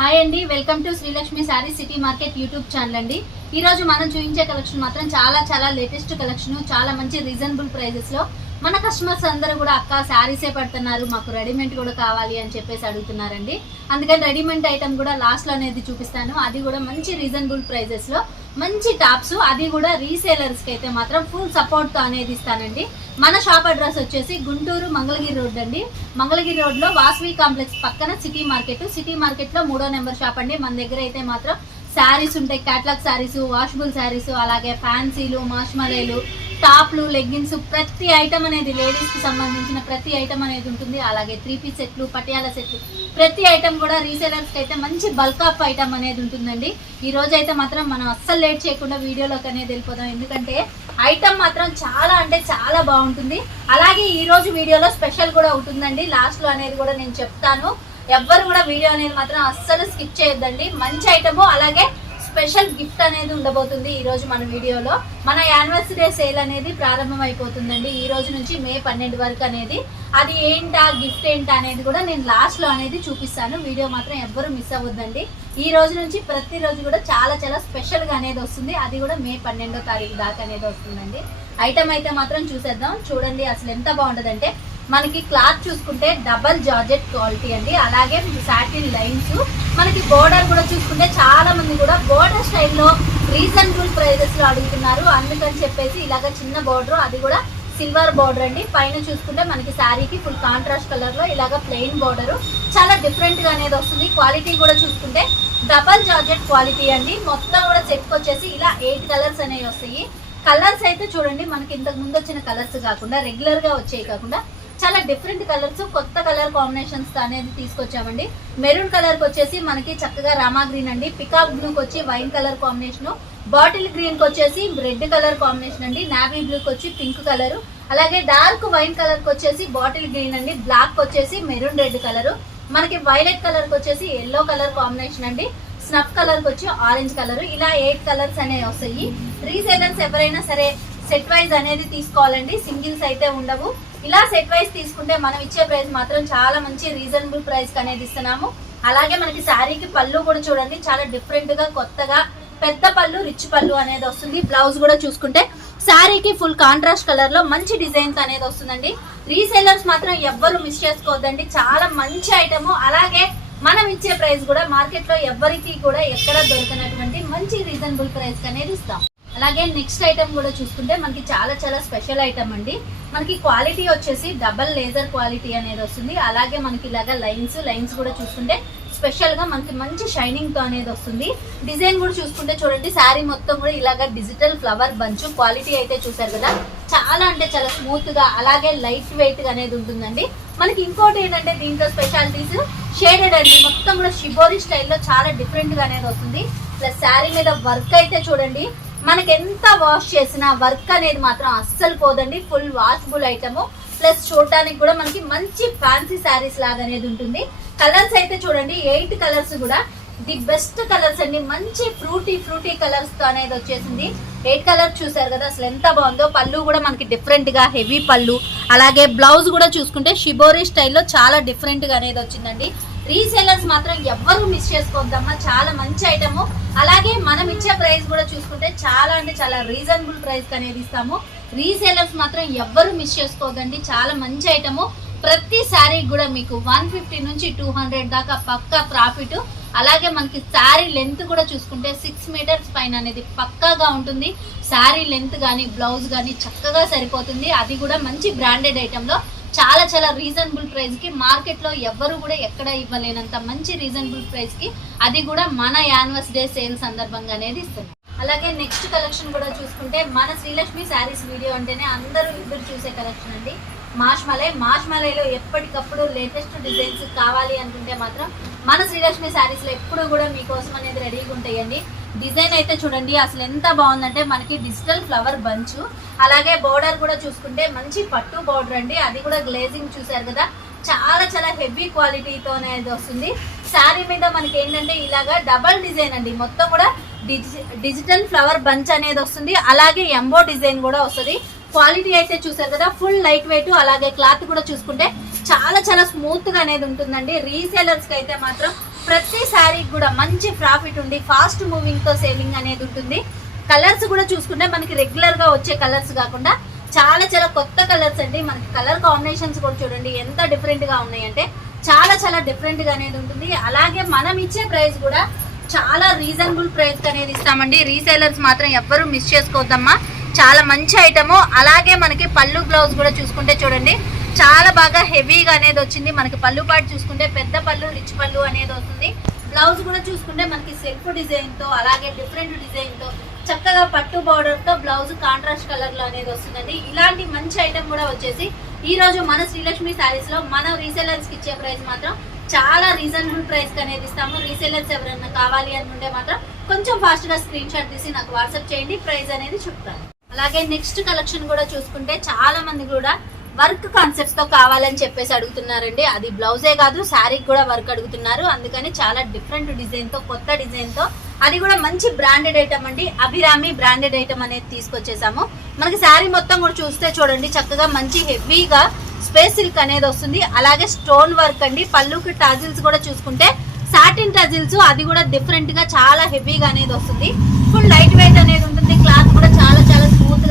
Hi అండి welcome to Srilakshmi sari city market YouTube channel అండి. ఈ రోజు మనం చూపించే కలెక్షన్ మాత్రం చాలా చాలా లేటెస్ట్ కలెక్షన్ చాలా మంచి రీజనబుల్ ప్రైజెస్లో. మన కస్టమర్స్ అందరూ కూడా అక్క శారీసే పడుతున్నారు మాకు రెడీమేడ్ కూడా కావాలి అని చెప్పేసి అడుగుతున్నారండి. అందుకని రెడీమేడ్ ఐటమ్ కూడా లాస్ట్లో అనేది చూపిస్తాను. అది కూడా మంచి రీజనబుల్ ప్రైజెస్లో. మంచి టాప్స్ అది కూడా రీసేలర్స్కి అయితే మాత్రం ఫుల్ సపోర్ట్తో అనేది ఇస్తానండి మన షాప్ అడ్రస్ వచ్చేసి గుంటూరు మంగళగిరి రోడ్ అండి. మంగళగిరి రోడ్లో కాంప్లెక్స్ పక్కన సిటీ మార్కెట్. సిటీ మార్కెట్లో మూడో నెంబర్ షాప్ అండి. మన దగ్గర అయితే మాత్రం శారీస్ ఉంటాయి. క్యాట్లాగ్ శారీస్ వాషబుల్ శారీస్ అలాగే ఫ్యాన్సీలు మాష్మలేలు టాప్లు లెగ్గిన్స్ ప్రతి ఐటమ్ అనేది లేడీస్కి సంబంధించిన ప్రతి ఐటమ్ అనేది ఉంటుంది. అలాగే త్రీ పీస్ సెట్లు పటియాల సెట్లు ప్రతి ఐటమ్ కూడా రీసేలర్స్కి అయితే మంచి బల్క్ ఆఫ్ ఐటమ్ అనేది ఉంటుందండి. ఈ రోజు అయితే మాత్రం మనం అస్సలు లేట్ చేయకుండా వీడియోలోకి అనేది వెళ్ళిపోదాం. ఎందుకంటే ఐటమ్ మాత్రం చాలా అంటే చాలా బాగుంటుంది. అలాగే ఈ రోజు వీడియోలో స్పెషల్ కూడా ఉంటుందండి. లాస్ట్లో అనేది కూడా నేను చెప్తాను. ఎవ్వరు కూడా వీడియో అనేది మాత్రం అస్సలు స్కిప్ చేయొద్దండి. మంచి ఐటము అలాగే స్పెషల్ గిఫ్ట్ అనేది ఉండబోతుంది ఈ రోజు మన వీడియోలో. మన యానివర్సరీ సేల్ అనేది ప్రారంభం అయిపోతుందండి ఈ రోజు నుంచి మే పన్నెండు వరకు అనేది. అది ఏంటా గిఫ్ట్ ఏంటా అనేది కూడా నేను లాస్ట్లో అనేది చూపిస్తాను. వీడియో మాత్రం ఎవ్వరూ మిస్ అవ్వద్దండి. ఈ రోజు నుంచి ప్రతి రోజు కూడా చాలా చాలా స్పెషల్గా అనేది వస్తుంది. అది కూడా మే పన్నెండో తారీఖు దాకా అనేది వస్తుందండి. ఐటమ్ అయితే మాత్రం చూసేద్దాం. చూడండి అసలు ఎంత బాగుంటదంటే మనకి క్లాత్ చూసుకుంటే డబల్ జార్జెట్ క్వాలిటీ అండి. అలాగే సాటిన్ లైన్స్ మనకి బోర్డర్ కూడా చూసుకుంటే చాలా మంది కూడా బోర్డర్ స్టైల్లో రీజనబుల్ ప్రైజెస్లో అడుగుతున్నారు. అందుకని చెప్పేసి ఇలాగ చిన్న బోర్డర్ అది కూడా సిల్వర్ బోర్డర్ అండి. పైన చూసుకుంటే మనకి శారీకి ఫుల్ కాంట్రాస్ట్ కలర్లో ఇలాగ ప్లెయిన్ బోర్డర్ చాలా డిఫరెంట్గా అనేది వస్తుంది. క్వాలిటీ కూడా చూసుకుంటే డబల్ జార్జెట్ క్వాలిటీ అండి. మొత్తం కూడా సెట్ వచ్చేసి ఇలా ఎయిట్ కలర్స్ అనేవి వస్తాయి. కలర్స్ అయితే చూడండి మనకి ఇంతకు ముందు వచ్చిన కలర్స్ కాకుండా రెగ్యులర్గా వచ్చాయి కాకుండా చాలా డిఫరెంట్ కలర్స్ కొత్త కలర్ కాంబినేషన్స్ అనేది తీసుకొచ్చామండి. మెరూన్ కలర్కి వచ్చేసి మనకి చక్కగా రామా గ్రీన్ అండి. పికాక్ బ్లూ కి వచ్చి వైన్ కలర్ కాంబినేషన్ బాటిల్ గ్రీన్కి వచ్చేసి రెడ్ కలర్ కాంబినేషన్ అండి. నావీ బ్లూ కి వచ్చి పింక్ కలర్ అలాగే డార్క్ వైన్ కలర్కి వచ్చేసి బాటిల్ గ్రీన్ అండి. బ్లాక్ వచ్చేసి మెరూన్ రెడ్ కలర్ మనకి వైలెట్ కలర్కి వచ్చేసి ఎల్లో కలర్ కాంబినేషన్ అండి. స్నఫ్ కలర్కి వచ్చి ఆరెంజ్ కలర్ ఇలా ఎయిట్ కలర్స్ అనేవి వస్తాయి. రీసేలర్స్ ఎవరైనా సరే సెట్ వైజ్ అనేది తీసుకోవాలండి. సింగిల్స్ అయితే ఉండవు. ఇలా సెట్ వైస్ తీసుకుంటే మనం ఇచ్చే ప్రైస్ మాత్రం చాలా మంచి రీజనబుల్ ప్రైస్ అనేది ఇస్తున్నాము. అలాగే మనకి శారీకి పళ్ళు కూడా చూడండి చాలా డిఫరెంట్గా కొత్తగా పెద్ద పళ్ళు రిచ్ పళ్ళు అనేది వస్తుంది. బ్లౌజ్ కూడా చూసుకుంటే శారీకి ఫుల్ కాంట్రాస్ట్ కలర్లో మంచి డిజైన్స్ అనేది వస్తుందండి. రీసేలర్స్ మాత్రం ఎవ్వరు మిస్ చేసుకోవద్దండి. చాలా మంచి ఐటమ్ అలాగే మనం ఇచ్చే ప్రైస్ కూడా మార్కెట్లో ఎవరికి కూడా ఎక్కడ దొరికినటువంటి మంచి రీజనబుల్ ప్రైస్ అనేది ఇస్తాం. అలాగే నెక్స్ట్ ఐటమ్ కూడా చూసుకుంటే మనకి చాలా చాలా స్పెషల్ ఐటమ్ అండి. మనకి క్వాలిటీ వచ్చేసి డబల్ లేజర్ క్వాలిటీ అనేది వస్తుంది. అలాగే మనకి ఇలాగా లైన్స్ లైన్స్ కూడా చూసుకుంటే స్పెషల్గా మనకి మంచి షైనింగ్తో అనేది వస్తుంది. డిజైన్ కూడా చూసుకుంటే చూడండి శారీ మొత్తం కూడా ఇలాగా డిజిటల్ ఫ్లవర్ బంచ్ క్వాలిటీ అయితే చూసారు కదా. చాలా అంటే చాలా స్మూత్గా అలాగే లైట్ వెయిట్గా అనేది ఉంటుందండి. మనకి ఇంకోటి ఏంటంటే దీంట్లో స్పెషాలిటీస్ షేడెడ్ అండి. మొత్తం కూడా షిబోరి స్టైల్లో చాలా డిఫరెంట్గా అనేది వస్తుంది. ప్లస్ శారీ మీద వర్క్ అయితే చూడండి మనకి ఎంత వాష్ చేసినా వర్క్ అనేది మాత్రం అస్సలు పోదండి. ఫుల్ వాషబుల్ ఐటమ్ ప్లస్ చూడటానికి కూడా మనకి మంచి ఫ్యాన్సీ శారీస్ లాగా అనేది ఉంటుంది. కలర్స్ అయితే చూడండి ఎయిట్ కలర్స్ కూడా ది బెస్ట్ కలర్స్ అండి. మంచి ఫ్రూటీ ఫ్రూటీ కలర్స్తో అనేది వచ్చేసింది. ఎయిట్ కలర్ చూసారు కదా అసలు ఎంత బాగుందో. పళ్ళు కూడా మనకి డిఫరెంట్గా హెవీ పళ్ళు. అలాగే బ్లౌజ్ కూడా చూసుకుంటే షిబోరీ స్టైల్లో చాలా డిఫరెంట్గా అనేది వచ్చిందండి. రీసేలర్స్ మాత్రం ఎవ్వరు మిస్ చేసుకోవద్దమ్మా. చాలా మంచి ఐటమ్ అలాగే మనం ఇచ్చే ప్రైస్ కూడా చూసుకుంటే చాలా అంటే చాలా రీజనబుల్ ప్రైస్ అనేది ఇస్తాము. రీసేలర్స్ మాత్రం ఎవ్వరు మిస్ చేసుకోవద్దండి. చాలా మంచి ఐటమ్ ప్రతి శారీ కూడా మీకు వన్ ఫిఫ్టీ నుంచి టూ హండ్రెడ్ దాకా పక్కా ప్రాఫిట్ అలాగే మనకి శారీ లెంత్ కూడా చూసుకుంటే సిక్స్ మీటర్స్ పైన అనేది పక్కాగా ఉంటుంది. శారీ లెంత్ కానీ బ్లౌజ్ కానీ చక్కగా సరిపోతుంది. అది కూడా మంచి బ్రాండెడ్ ఐటెంలో చాలా చాలా రీజనబుల్ ప్రైస్కి మార్కెట్లో ఎవ్వరు కూడా ఎక్కడ ఇవ్వలేనంత మంచి రీజనబుల్ ప్రైస్కి అది కూడా మన యానివర్స్ డే సేల్ సందర్భంగా అనేది ఇస్తుంది. అలాగే నెక్స్ట్ కలెక్షన్ కూడా చూసుకుంటే మన శ్రీలక్ష్మి శారీస్ వీడియో అంటేనే అందరూ ఇద్దరు చూసే కలెక్షన్ అండి. మాష్మలై మాష్మలైలో ఎప్పటికప్పుడు లేటెస్ట్ డిజైన్స్ కావాలి అనుకుంటే మాత్రం మన శ్రీలక్ష్మి శారీస్లో ఎప్పుడు కూడా మీకోసం అనేది రెడీగా ఉంటాయండి. డిజైన్ అయితే చూడండి అసలు ఎంత బాగుందంటే మనకి డిజిటల్ ఫ్లవర్ బంచ్ అలాగే బోర్డర్ కూడా చూసుకుంటే మంచి పట్టు బోర్డర్ అండి. అది కూడా గ్లేజింగ్ చూసారు కదా. చాలా చాలా హెవీ క్వాలిటీతో అనేది వస్తుంది. శారీ మీద మనకి ఏంటంటే ఇలాగా డబల్ డిజైన్ అండి. మొత్తం కూడా డిజి- డిజిటల్ ఫ్లవర్ బంచ్ అనేది వస్తుంది. అలాగే ఎంబో డిజైన్ కూడా వస్తుంది. క్వాలిటీ అయితే చూసారు కదా ఫుల్ లైట్ వెయిట్ అలాగే క్లాత్ కూడా చూసుకుంటే చాలా చాలా స్మూత్గా అనేది ఉంటుందండి. రీసేలర్స్కి అయితే మాత్రం ప్రతి శారీ కూడా మంచి ప్రాఫిట్ ఉంది. ఫాస్ట్ మూవింగ్తో సేలింగ్ అనేది ఉంటుంది. కలర్స్ కూడా చూసుకుంటే మనకి రెగ్యులర్గా వచ్చే కలర్స్ కాకుండా చాలా చాలా కొత్త కలర్స్ అండి. మనకి కలర్ కాంబినేషన్స్ కూడా చూడండి ఎంత డిఫరెంట్గా ఉన్నాయంటే చాలా చాలా డిఫరెంట్గా అనేది ఉంటుంది. అలాగే మనం ఇచ్చే ప్రైస్ కూడా చాలా రీజనబుల్ ప్రైస్ అనేది ఇస్తామండి. రీసేలర్స్ మాత్రం ఎవ్వరూ మిస్ చేసుకోవద్దమ్మా. చాలా మంచి ఐటము. అలాగే మనకి పళ్ళు బ్లౌజ్ కూడా చూసుకుంటే చూడండి. చాలా బాగా హెవీగా అనేది వచ్చింది. మనకి పళ్ళు పాటు చూసుకుంటే పెద్ద పళ్ళు రిచ్ పళ్ళు అనేది వస్తుంది. బ్లౌజ్ కూడా చూసుకుంటే మనకి సెల్ఫ్ డిజైన్తో అలాగే డిఫరెంట్ డిజైన్తో చక్కగా పట్టు బార్డర్తో బ్లౌజ్ కాంట్రాస్ట్ కలర్లో అనేది వస్తుందండి. ఇలాంటి మంచి ఐటమ్ కూడా వచ్చేసి ఈ రోజు మన శ్రీలక్ష్మి శారీస్లో మన రీసెలర్స్కి ఇచ్చే ప్రైస్ మాత్రం చాలా రీజనబుల్ ప్రైస్ అనేది ఇస్తాము. రీసెలర్స్ ఎవరైనా కావాలి అనుకుంటే మాత్రం కొంచెం ఫాస్ట్గా స్క్రీన్ షాట్ తీసి నాకు వాట్సాప్ చేయండి. ప్రైస్ అనేది చెప్తాను. అలాగే నెక్స్ట్ కలెక్షన్ కూడా చూసుకుంటే చాలా మంది కూడా వర్క్ కాన్సెప్ట్స్తో కావాలని చెప్పేసి అడుగుతున్నారండి. అది బ్లౌజే కాదు శారీకి కూడా వర్క్ అడుగుతున్నారు. అందుకని చాలా డిఫరెంట్ డిజైన్తో కొత్త డిజైన్తో అది కూడా మంచి బ్రాండెడ్ ఐటమ్ అండి. అభిరామి బ్రాండెడ్ ఐటమ్ అనేది తీసుకొచ్చేసాము. మనకి శారీ మొత్తం కూడా చూస్తే చూడండి చక్కగా మంచి హెవీగా స్పేస్ సిల్క్ అనేది వస్తుంది. అలాగే స్టోన్ వర్క్ అండి. పళ్ళుకి టజిల్స్ కూడా చూసుకుంటే సాటిన్ టజిల్స్ అది కూడా డిఫరెంట్గా చాలా హెవీగా అనేది వస్తుంది. ఫుల్ లైట్ వెయిట్ అనేది ఉంటుంది.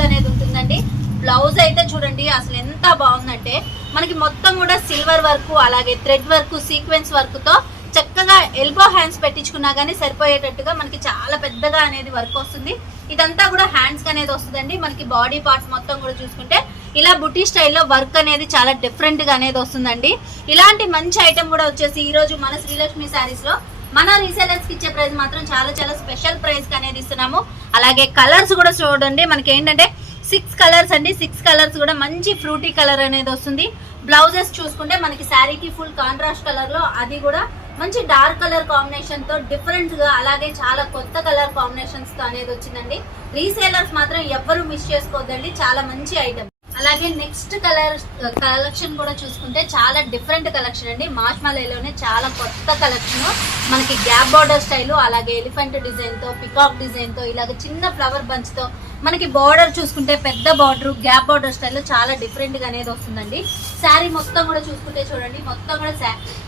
అనేది ఉంటుందండి. బ్లౌజ్ అయితే చూడండి అసలు ఎంత బాగుందంటే మనకి మొత్తం కూడా సిల్వర్ వర్క్ అలాగే థ్రెడ్ వర్క్ సీక్వెన్స్ వర్క్తో చక్కగా ఎల్బో హ్యాండ్స్ పెట్టించుకున్నా గానీ సరిపోయేటట్టుగా మనకి చాలా పెద్దగా అనేది వర్క్ వస్తుంది. ఇదంతా కూడా హ్యాండ్స్ అనేది వస్తుందండి. మనకి బాడీ పార్ట్స్ మొత్తం కూడా చూసుకుంటే ఇలా బుటీ స్టైల్లో వర్క్ అనేది చాలా డిఫరెంట్గా అనేది వస్తుందండి. ఇలాంటి మంచి ఐటమ్ కూడా వచ్చేసి ఈ రోజు మన శ్రీలక్ష్మి శారీస్లో మన రీసెలర్స్కి ఇచ్చే ప్రైస్ మాత్రం చాలా చాలా స్పెషల్ ప్రైస్ అనేది ఇస్తున్నాము. అలాగే కలర్స్ కూడా చూడండి. మనకి ఏంటంటే సిక్స్ కలర్స్ అండి. సిక్స్ కలర్స్ కూడా మంచి ఫ్రూటీ కలర్ అనేది వస్తుంది. బ్లౌజెస్ చూసుకుంటే మనకి శారీకి ఫుల్ కాంట్రాస్ట్ కలర్లో అది కూడా మంచి డార్క్ కలర్ కాంబినేషన్తో డిఫరెంట్గా అలాగే చాలా కొత్త కలర్ కాంబినేషన్స్తో అనేది వచ్చిందండి. రీసేలర్స్ మాత్రం ఎవ్వరు మిస్ చేసుకోవద్దండి. చాలా మంచి ఐటమ్ అలాగే నెక్స్ట్ కలర్ కలెక్షన్ కూడా చూసుకుంటే చాలా డిఫరెంట్ కలెక్షన్ అండి. మాష్మలేలోనే చాలా కొత్త కలెక్షన్ మనకి గ్యాప్ బార్డర్ స్టైల్ అలాగే ఎలిఫెంట్ డిజైన్తో పికాక్ డిజైన్తో ఇలాగ చిన్న ఫ్లవర్ బంచ్తో మనకి బార్డర్ చూసుకుంటే పెద్ద బార్డర్ గ్యాప్ బార్డర్ స్టైల్లో చాలా డిఫరెంట్గా అనేది వస్తుందండి. శారీ మొత్తం కూడా చూసుకుంటే చూడండి మొత్తం కూడా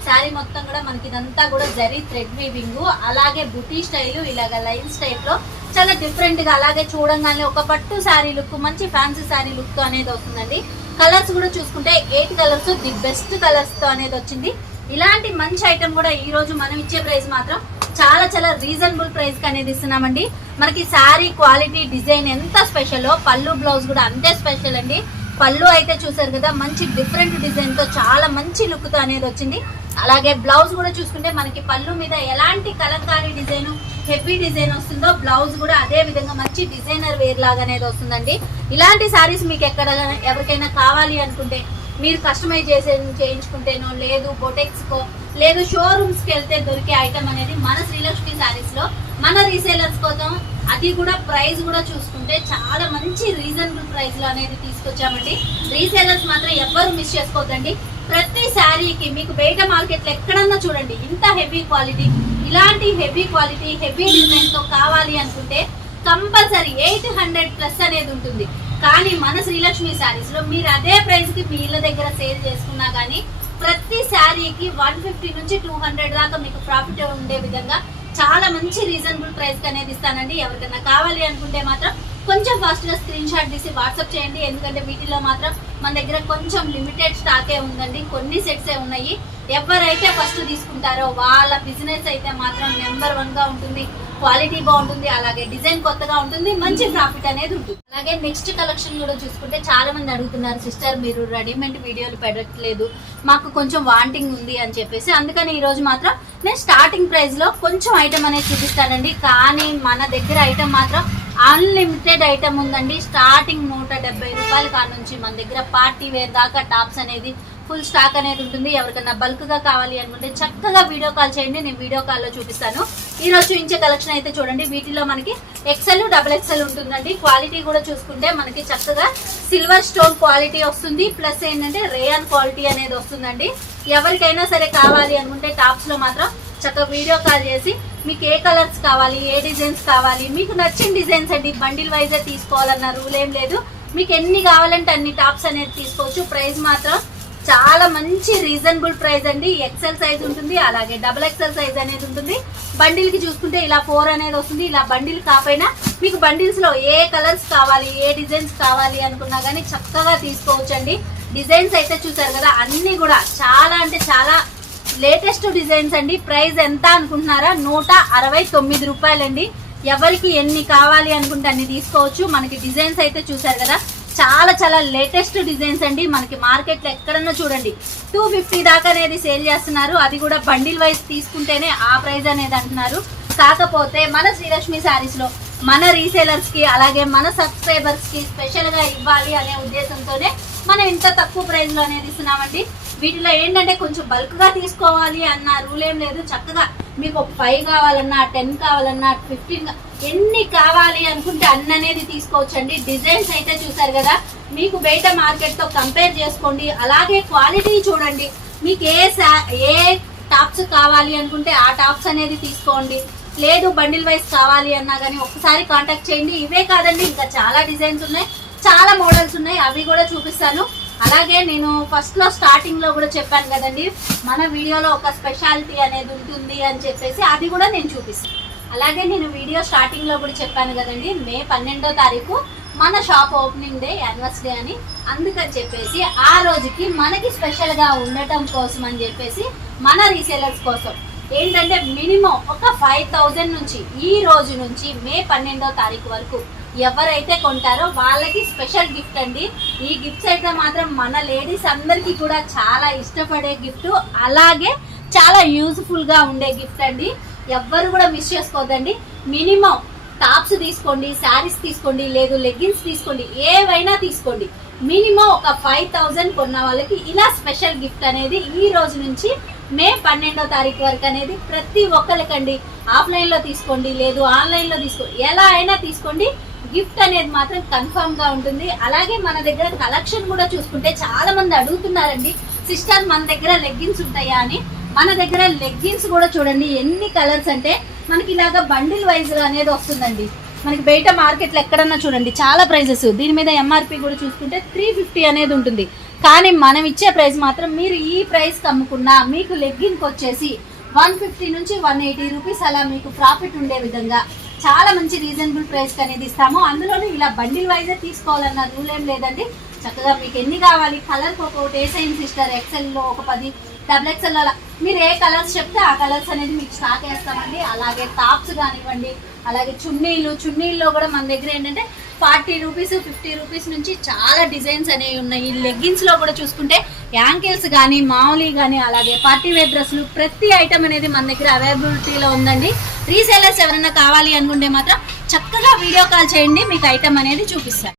శారీ మొత్తం కూడా మనకి ఇదంతా కూడా జరీ థ్రెడ్ వీవింగ్ అలాగే బుటీ స్టైల్ ఇలాగ లైన్స్ టైప్లో చాలా డిఫరెంట్గా అలాగే చూడంగానే ఒక పట్టు శారీ లుక్ మంచి ఫ్యాన్సీ శారీ లుక్ అనేది వస్తుందండి. కలర్స్ కూడా చూసుకుంటే ఎయిట్ కలర్స్ ది బెస్ట్ కలర్స్తో అనేది వచ్చింది. ఇలాంటి మంచి ఐటమ్ కూడా ఈ రోజు మనం ఇచ్చే ప్రైస్ మాత్రం చాలా చాలా రీజనబుల్ ప్రైస్కి అనేది ఇస్తున్నామండి. మనకి శారీ క్వాలిటీ డిజైన్ ఎంత స్పెషల్ పళ్ళు బ్లౌజ్ కూడా అంతే స్పెషల్ అండి. పళ్ళు అయితే చూసారు కదా మంచి డిఫరెంట్ డిజైన్తో చాలా మంచి లుక్తో అనేది వచ్చింది. అలాగే బ్లౌజ్ కూడా చూసుకుంటే మనకి పళ్ళు మీద ఎలాంటి కలంకారీ డిజైన్ హెవీ డిజైన్ వస్తుందో బ్లౌజ్ కూడా అదే విధంగా మంచి డిజైనర్ వేర్ లాగా అనేది వస్తుందండి. ఇలాంటి శారీస్ మీకు ఎక్కడ ఎవరికైనా కావాలి అనుకుంటే మీరు కస్టమైజ్ చేసే చేయించుకుంటేనో లేదు బొటెక్స్ కో లేదు షోరూమ్స్కి వెళ్తే దొరికే ఐటమ్ అనేది మన శ్రీలక్ష్మి శారీస్లో మన రీసేలర్స్ కోసం అది కూడా ప్రైస్ కూడా చూసుకుంటే చాలా మంచి రీజనబుల్ ప్రైస్లో అనేది తీసుకొచ్చామండి. రీసేలర్స్ మాత్రం ఎవ్వరు మిస్ చేసుకోవద్దండి ప్రతి శారీకి మీకు బయట మార్కెట్లో ఎక్కడన్నా చూడండి ఇంత హెవీ క్వాలిటీ ఇలాంటి హెవీ క్వాలిటీ హెవీ డిజైన్తో కావాలి అనుకుంటే కంపల్సరీ ఎయిట్ హండ్రెడ్ ప్లస్ అనేది ఉంటుంది. కానీ మన శ్రీలక్ష్మి శారీస్లో మీరు అదే ప్రైస్కి మీ ఇళ్ళ దగ్గర సేల్ చేసుకున్నా గానీ ప్రతి శారీకి వన్ ఫిఫ్టీ నుంచి టూ హండ్రెడ్ దాకా మీకు ప్రాఫిట్ ఉండే విధంగా చాలా మంచి రీజనబుల్ ప్రైస్ అనేది ఇస్తానండి. ఎవరికైనా కావాలి అనుకుంటే మాత్రం కొంచెం ఫాస్ట్గా స్క్రీన్ షాట్ తీసి వాట్సాప్ చేయండి. ఎందుకంటే వీటిలో మాత్రం మన దగ్గర కొంచెం లిమిటెడ్ స్టాకే ఉందండి. కొన్ని సెట్సే ఉన్నాయి. ఎవరైతే ఫస్ట్ తీసుకుంటారో వాళ్ళ బిజినెస్ అయితే మాత్రం నెంబర్ వన్గా ఉంటుంది. క్వాలిటీ బాగుంటుంది. అలాగే డిజైన్ కొత్తగా ఉంటుంది. మంచి ప్రాఫిట్ అనేది ఉంటుంది. అలాగే నెక్స్ట్ కలెక్షన్ కూడా చూసుకుంటే చాలా మంది అడుగుతున్నారు సిస్టర్ మీరు రెడీమేడ్ వీడియోలు పెట్టట్లేదు. మాకు కొంచెం వాంటింగ్ ఉంది అని చెప్పేసి. అందుకని ఈ రోజు మాత్రం నేను స్టార్టింగ్ ప్రైస్లో కొంచెం ఐటమ్ అనేది చూపిస్తానండి. కానీ మన దగ్గర ఐటమ్ మాత్రం అన్లిమిటెడ్ ఐటమ్ ఉందండి. స్టార్టింగ్ నూట డెబ్బై రూపాయల కాడ నుంచి మన దగ్గర పార్టీ వేర్ దాకా టాప్స్ అనేది ఫుల్ స్టాక్ అనేది ఉంటుంది. ఎవరికైనా బల్క్గా కావాలి అనుకుంటే చక్కగా వీడియో కాల్ చేయండి. నేను వీడియో కాల్లో చూపిస్తాను. ఈ రోజు చూపించే కలెక్షన్ అయితే చూడండి. వీటిలో మనకి ఎక్సెల్ డబుల్ ఎక్సెల్ ఉంటుందండి. క్వాలిటీ కూడా చూసుకుంటే మనకి చక్కగా సిల్వర్ స్టోన్ క్వాలిటీ వస్తుంది. ప్లస్ ఏంటంటే రేయాన్ క్వాలిటీ అనేది వస్తుందండి. ఎవరికైనా సరే కావాలి అనుకుంటే టాప్స్లో మాత్రం చక్కగా వీడియో కాల్ చేసి మీకు ఏ కలర్స్ కావాలి ఏ డిజైన్స్ కావాలి మీకు నచ్చిన డిజైన్స్ అండి. బండిల్ వైజే తీసుకోవాలన్న రూల్ ఏం లేదు. మీకు ఎన్ని కావాలంటే అన్ని టాప్స్ అనేది తీసుకోవచ్చు. ప్రైస్ మాత్రం చాలా మంచి రీజనబుల్ ప్రైస్ అండి. ఎక్సెల్ సైజ్ ఉంటుంది అలాగే డబుల్ ఎక్సెల్ సైజ్ అనేది ఉంటుంది. బండిల్కి చూసుకుంటే ఇలా ఫోర్ అనేది వస్తుంది. ఇలా బండిల్ కాకపోయినా మీకు బండిల్స్లో ఏ కలర్స్ కావాలి ఏ డిజైన్స్ కావాలి అనుకున్నా కానీ చక్కగా తీసుకోవచ్చండి. డిజైన్స్ అయితే చూసారు కదా అన్నీ కూడా చాలా అంటే చాలా లేటెస్ట్ డిజైన్స్ అండి. ప్రైస్ ఎంత అనుకుంటున్నారా? నూట అరవై తొమ్మిది రూపాయలండి. ఎవరికి ఎన్ని కావాలి అనుకుంటే అన్ని తీసుకోవచ్చు. మనకి డిజైన్స్ అయితే చూసారు కదా చాలా చాలా లేటెస్ట్ డిజైన్స్ అండి. మనకి మార్కెట్లో ఎక్కడన్నా చూడండి. టూ ఫిఫ్టీ దాకా అనేది సేల్ చేస్తున్నారు. అది కూడా బండిల్ వైజ్ తీసుకుంటేనే ఆ ప్రైజ్ అనేది అంటున్నారు. కాకపోతే మన శ్రీలక్ష్మి శారీస్లో మన రీసేలర్స్కి అలాగే మన సబ్స్క్రైబర్స్కి స్పెషల్గా ఇవ్వాలి అనే ఉద్దేశంతోనే మనం ఇంత తక్కువ ప్రైస్లో అనేది ఇస్తున్నామండి. వీటిలో ఏంటంటే కొంచెం బల్క్గా తీసుకోవాలి అన్న రూల్ ఏం లేదు. చక్కగా మీకు ఒక ఫైవ్ కావాలన్నా టెన్ కావాలన్నా ఫిఫ్టీన్ ఎన్ని కావాలి అనుకుంటే అన్ని అనేది తీసుకోవచ్చండి. డిజైన్స్ అయితే చూసారు కదా మీకు బయట మార్కెట్తో కంపేర్ చేసుకోండి. అలాగే క్వాలిటీ చూడండి. మీకు ఏ సా- ఏ టాప్స్ కావాలి అనుకుంటే ఆ టాప్స్ అనేది తీసుకోండి. లేదు బండిల్ వైస్ కావాలి అన్నా కానీ ఒకసారి కాంటాక్ట్ చేయండి. ఇవే కాదండి ఇంకా చాలా డిజైన్స్ ఉన్నాయి చాలా మోడల్స్ ఉన్నాయి అవి కూడా చూపిస్తాను. అలాగే నేను ఫస్ట్లో స్టార్టింగ్లో కూడా చెప్పాను కదండి మన వీడియోలో ఒక స్పెషాలిటీ అనేది ఉంటుంది అని చెప్పేసి అది కూడా నేను చూపిస్తాను. అలాగే నేను వీడియో స్టార్టింగ్లో కూడా చెప్పాను కదండి మే పన్నెండో తారీఖు మన షాప్ ఓపెనింగ్ డే యానివర్సరీ అని అందుకని చెప్పేసి ఆ రోజుకి మనకి స్పెషల్గా ఉండటం కోసం అని చెప్పేసి మన రీసేలర్స్ కోసం ఏంటంటే మినిమం ఒక ఫైవ్ థౌజండ్ నుంచి ఈ రోజు నుంచి మే పన్నెండో తారీఖు వరకు ఎవరైతే కొంటారో వాళ్ళకి స్పెషల్ గిఫ్ట్ అండి. ఈ గిఫ్ట్స్ అయితే మాత్రం మన లేడీస్ అందరికీ కూడా చాలా ఇష్టపడే గిఫ్ట్ అలాగే చాలా యూజ్ఫుల్గా ఉండే గిఫ్ట్ అండి. ఎవ్వరు కూడా మిస్ చేసుకోవద్దండి. మినిమం టాప్స్ తీసుకోండి శారీస్ తీసుకోండి లేదు లెగ్గిన్స్ తీసుకోండి ఏవైనా తీసుకోండి. మినిమం ఒక ఫైవ్ థౌజండ్ కొన్న వాళ్ళకి ఇలా స్పెషల్ గిఫ్ట్ అనేది ఈ రోజు నుంచి మే పన్నెండో తారీఖు వరకు అనేది ప్రతి ఒక్కరికండి. ఆఫ్లైన్లో తీసుకోండి లేదు ఆన్లైన్లో తీసుకోండి ఎలా అయినా తీసుకోండి. గిఫ్ట్ అనేది మాత్రం కన్ఫర్మ్గా ఉంటుంది. అలాగే మన దగ్గర కలెక్షన్ కూడా చూసుకుంటే చాలా మంది అడుగుతున్నారండి సిస్టర్ మన దగ్గర లెగ్గిన్స్ ఉంటాయా? అని. మన దగ్గర లెగ్గిన్స్ కూడా చూడండి ఎన్ని కలర్స్ అంటే మనకి ఇలాగా బండిల్ వైజ్ అనేది వస్తుందండి. మనకి బయట మార్కెట్లో ఎక్కడన్నా చూడండి చాలా ప్రైజెస్. దీని మీద ఎంఆర్పి కూడా చూసుకుంటే త్రీ ఫిఫ్టీ అనేది ఉంటుంది. కానీ మనం ఇచ్చే ప్రైస్ మాత్రం మీరు ఈ ప్రైస్కి అమ్ముకున్నా మీకు లెగ్గింగ్కి వచ్చేసి వన్ ఫిఫ్టీ నుంచి వన్ ఎయిటీ రూపీస్ అలా మీకు ప్రాఫిట్ ఉండే విధంగా చాలా మంచి రీజనబుల్ ప్రైస్ అనేది ఇస్తాము. అందులోనూ ఇలా బండిల్ వైజే తీసుకోవాలన్న రూల్ ఏం లేదండి. చక్కగా మీకు ఎన్ని కావాలి? కలర్ ఒకటి ఏ సైన్ సిస్టర్? ఎక్సెల్లో ఒక పది డబుల్ ఎక్సెల్ అలా. మీరు ఏ కలర్స్ చెప్తే ఆ కలర్స్ అనేది మీకు స్టాక్ వేస్తామండి. అలాగే టాప్స్ కానివ్వండి అలాగే చున్నీలు. చున్నీల్లో కూడా మన దగ్గర ఏంటంటే ఫార్టీ రూపీస్ ఫిఫ్టీ రూపీస్ నుంచి చాలా డిజైన్స్ అనేవి ఉన్నాయి. ఈ లెగ్గిన్స్లో కూడా చూసుకుంటే యాంకిల్స్ కానీ మామూలు కానీ అలాగే పార్టీ వేర్ డ్రెస్సులు ప్రతి ఐటమ్ అనేది మన దగ్గర అవైలబిలిటీలో ఉందండి. రీసేలర్స్ ఎవరైనా కావాలి అనుకుంటే మాత్రం చక్కగా వీడియో కాల్ చేయండి. మీకు ఐటమ్ అనేది చూపిస్తాను.